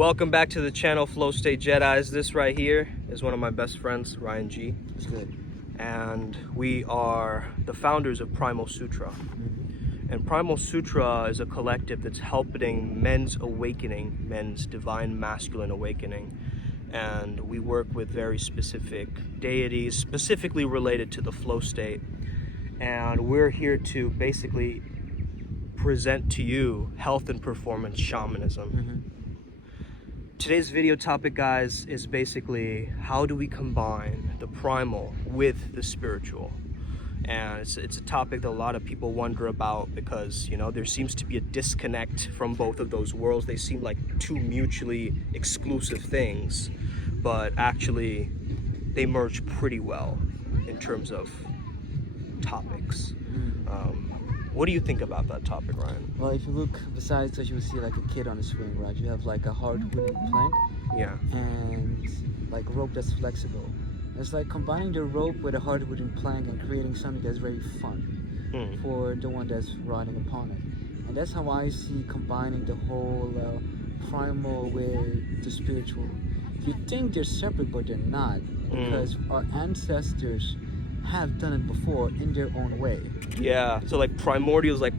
Welcome back to the channel, Flow State Jedis. This right here is one of my best friends, Ryan G. It's good. And we are the founders of Primal Sutra. And Primal Sutra is a collective that's helping men's awakening, men's divine masculine awakening. And we work with very specific deities, specifically related to the flow state. And we're here to basically present to you health and performance shamanism. Today's video topic, guys, is basically how do we combine the primal with the spiritual? And it's a topic that a lot of people wonder about because, you know, there seems to be a disconnect from both of those worlds. They seem like two mutually exclusive things, but actually they merge pretty well in terms of topics. What do you think about that topic, Ryan? Well, if you look besides that, you will see like a kid on a swing, right? You have like a hard wooden plank, Yeah. and like a rope that's flexible. It's like combining the rope with a hard wooden plank and creating something that's very fun for the one that's riding upon it. And that's how I see combining the whole primal with the spiritual. You think they're separate, but they're not, because our ancestors have done it before in their own way. Yeah, so like primordial is like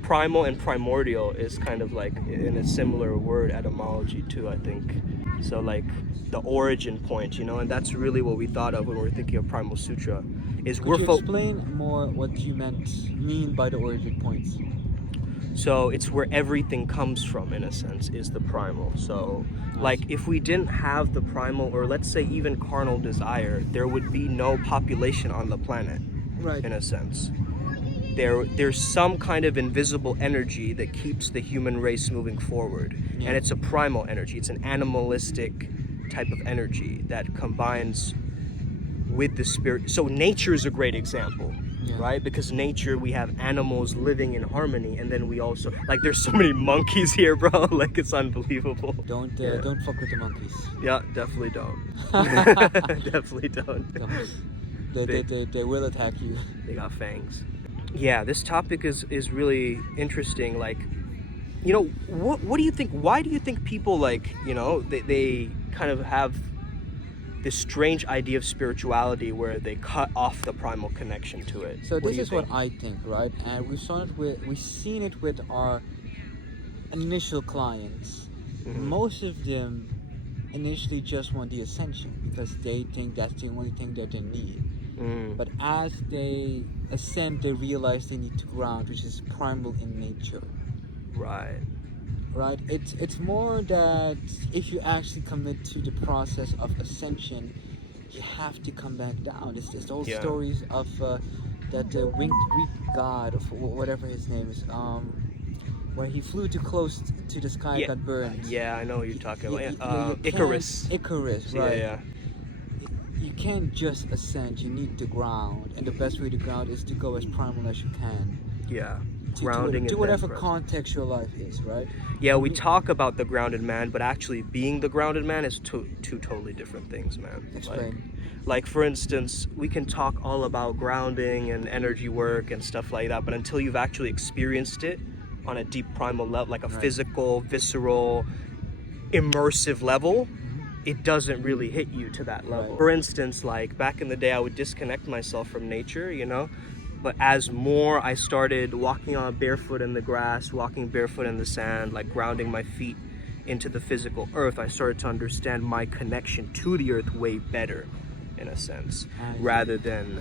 primal, and primordial is kind of like in a similar word etymology too, I think. So like the origin point, you know, and that's really what we thought of when we were thinking of Primal Sutra. Is Could you explain more what you mean by the origin points? So it's where everything comes from, in a sense, is the primal. So like if we didn't have the primal, or let's say even carnal desire, there would be no population on the planet, Right. in a sense. There's some kind of invisible energy that keeps the human race moving forward. Yeah. And it's a primal energy. It's an animalistic type of energy that combines with the spirit. So nature is a great example. Yeah. Right? Because nature, we have animals living in harmony, and then we also, like, there's so many monkeys here, bro. Like, it's unbelievable. Don't fuck with the monkeys. Yeah, definitely don't. Definitely don't. They will attack you. They got fangs. Yeah, this topic is really interesting. Like, you know, what do you think? Why do you think people, like, you know, they kind of have this strange idea of spirituality where they cut off the primal connection to it? So this is what I think, right? And we've seen it with our initial clients. Most of them initially just want the ascension because they think that's the only thing that they need. But as they ascend, they realize they need to ground, which is primal in nature. Right. Right, it's more that if you actually commit to the process of ascension, you have to come back down. It's the whole stories of that winged Greek god, of whatever his name is, where he flew too close to the sky and got burned. Yeah, I know what you're talking about. Icarus. Icarus, right? Yeah. You can't just ascend. You need to ground, and the best way to ground is to go as primal as you can. Yeah. Grounding to whatever context your life is, right? Yeah, we talk about the grounded man, but actually being the grounded man is two totally different things, man. Explain. Like for instance, we can talk all about grounding and energy work and stuff like that, but until you've actually experienced it on a deep primal level, like a physical, visceral, immersive level, it doesn't really hit you to that level. For instance, like back in the day, I would disconnect myself from nature, you know? But as more I started walking on barefoot in the grass, walking barefoot in the sand, like grounding my feet into the physical earth, I started to understand my connection to the earth way better, in a sense, rather than,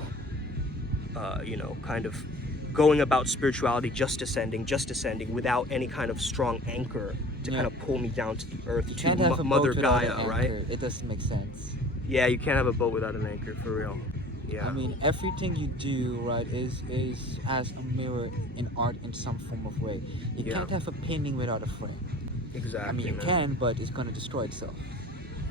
you know, kind of going about spirituality just ascending without any kind of strong anchor to kind of pull me down to the earth, to Mother Gaia, right? It doesn't make sense. Yeah, you can't have a boat without an anchor, for real. Yeah. I mean, everything you do, right, is as a mirror in art in some form of way. You can't have a painting without a frame. Exactly. I mean, you can, but it's gonna destroy itself.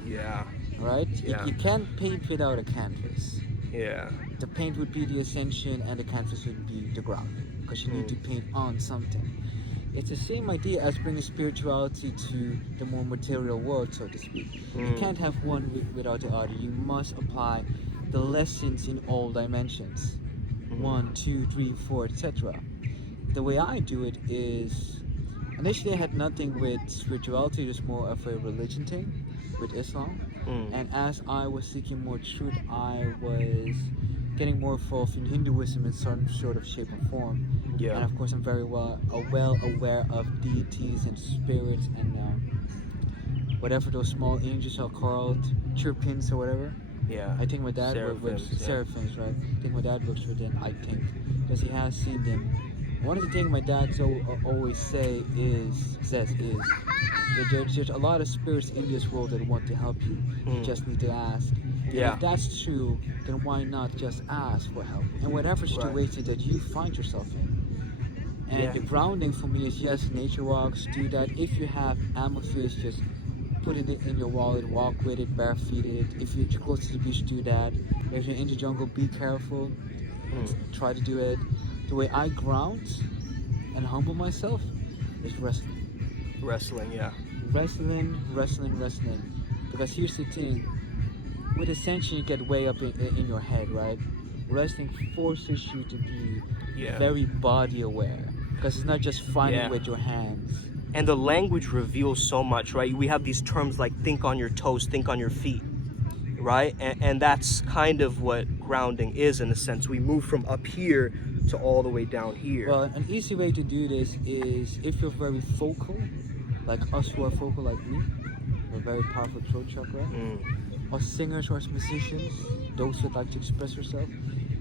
Yeah. Right? Yeah. You can't paint without a canvas. Yeah. The paint would be the ascension, and the canvas would be the ground, because you need to paint on something. It's the same idea as bringing spirituality to the more material world, so to speak. You can't have one without the other. You must apply the lessons in all dimensions, 1, 2, 3, 4, etc. The way I do it is initially it had nothing with spirituality, just more of a religion thing with Islam. And as I was seeking more truth, I was getting more involved in Hinduism in some sort of shape or form. Yeah. And of course, I'm very well aware of deities and spirits and whatever those small angels are called, chirpins or whatever. Yeah. I think my dad works seraphims, right? I think my dad works with them. I think because he has seen them. One of the things my dad always says is that there's a lot of spirits in this world that want to help you. You just need to ask. Yeah. And if that's true, then why not just ask for help? And whatever situation that you find yourself in. And the grounding for me is, yes, nature walks, do that. If you have amethyst, just put it in your wallet, walk with it, barefeet it. If you're close to the beach, do that. If you're in the jungle, be careful. Try to do it. The way I ground and humble myself is wrestling. Wrestling, yeah. Wrestling. Because here's the thing. With ascension, you get way up in your head, right? Wrestling forces you to be very body aware. Because it's not just fighting with your hands. And the language reveals so much, right? We have these terms like think on your toes, think on your feet, right? And that's kind of what grounding is in a sense. We move from up here to all the way down here. Well, an easy way to do this is if you're very vocal, like us who are vocal like me, a very powerful throat chakra, or singers or musicians, those who like to express yourself,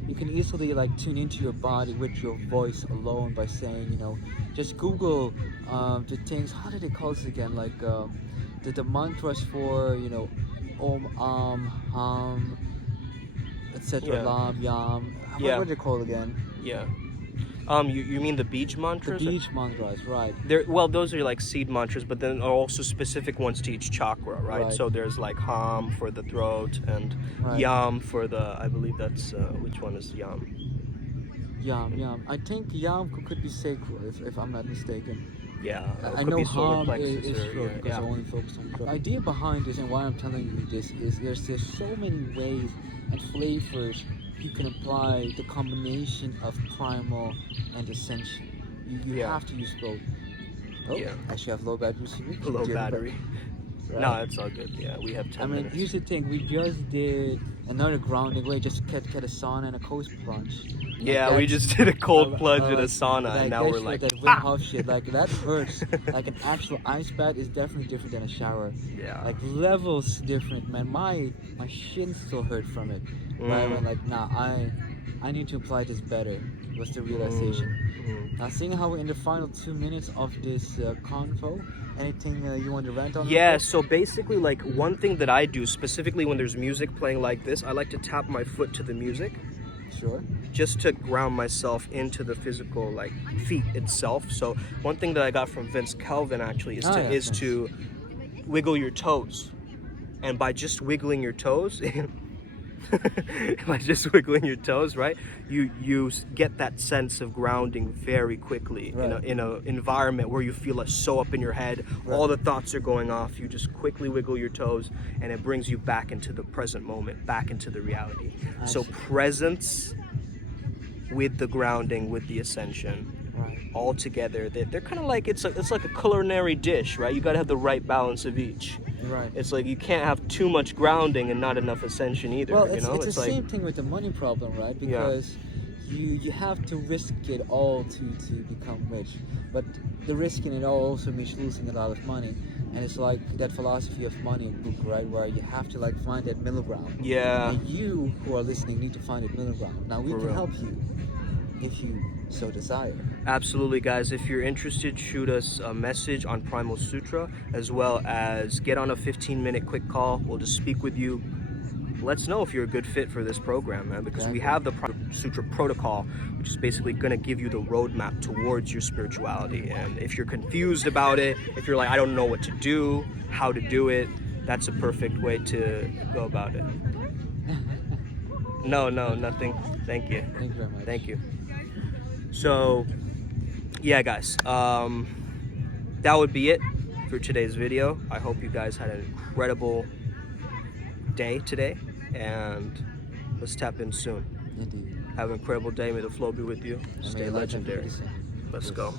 you can easily like tune into your body with your voice alone by saying, you know, just Google the things, how do they call this again, like the mantras for, you know, Om, Hum, etc. Lam, Yam, what are they called again? Yeah. You mean the beach mantras? The beach mantras, right. Well, those are like seed mantras, but then are also specific ones to each chakra, right? So there's like Ham for the throat and Yam for the, I believe that's, which one is Yam? Yam. I think Yam could be sacral, if I'm not mistaken. Yeah. I know Ham is throat because I only focus on throat. The idea behind this and why I'm telling you this is there's so many ways and flavors you can apply the combination of primal and ascension. You have to use both. Actually, I have low battery. Low battery. Right. No, it's all good. Yeah, we have 10 minutes. Here's the thing. We just did another grounding way. Just get a sauna and a cold plunge. Yeah, we just did a cold plunge in a sauna, and now we're like, that Wim Hof shit. Like that hurts. Like an actual ice bath is definitely different than a shower. Yeah. Like levels different, man. My shins still hurt from it. Right? I went like, nah, I need to apply this better. Was the realization. Now, seeing how we're in the final 2 minutes of this convo, anything you want to rant on? Yeah, so basically, like, one thing that I do, specifically when there's music playing like this, I like to tap my foot to the music. Sure. Just to ground myself into the physical, like, feet itself. So one thing that I got from Vince Kelvin, actually, is to wiggle your toes. And by just wiggling your toes... by just wiggling your toes, right? You get that sense of grounding very quickly in a environment where you feel like so up in your head, all the thoughts are going off. You just quickly wiggle your toes, and it brings you back into the present moment, back into the reality. So presence with the grounding, with the ascension, all together. They're kind of like it's like a culinary dish, right? You got to have the right balance of each. Right. It's like you can't have too much grounding and not enough ascension either. Well, you know? It's the same thing with the money problem, right? Because you have to risk it all to become rich. But the risking it all also means losing a lot of money. And it's like that philosophy of money book, right? Where you have to like find that middle ground. Yeah. And you who are listening need to find that middle ground. Now we can help you if you so desire. Absolutely, guys. If you're interested, shoot us a message on Primal Sutra, as well as get on a 15-minute quick call. We'll just speak with you. Let's know if you're a good fit for this program, man, because we have the Primal Sutra protocol, which is basically going to give you the roadmap towards your spirituality. And if you're confused about it, if you're like, I don't know what to do, how to do it, that's a perfect way to go about it. No, nothing. Thank you. Thank you very much. Thank you. So, yeah, guys, that would be it for today's video. I hope you guys had an incredible day today, and let's tap in soon. Indeed. Have an incredible day. May the flow be with you. Stay legendary. Let's go.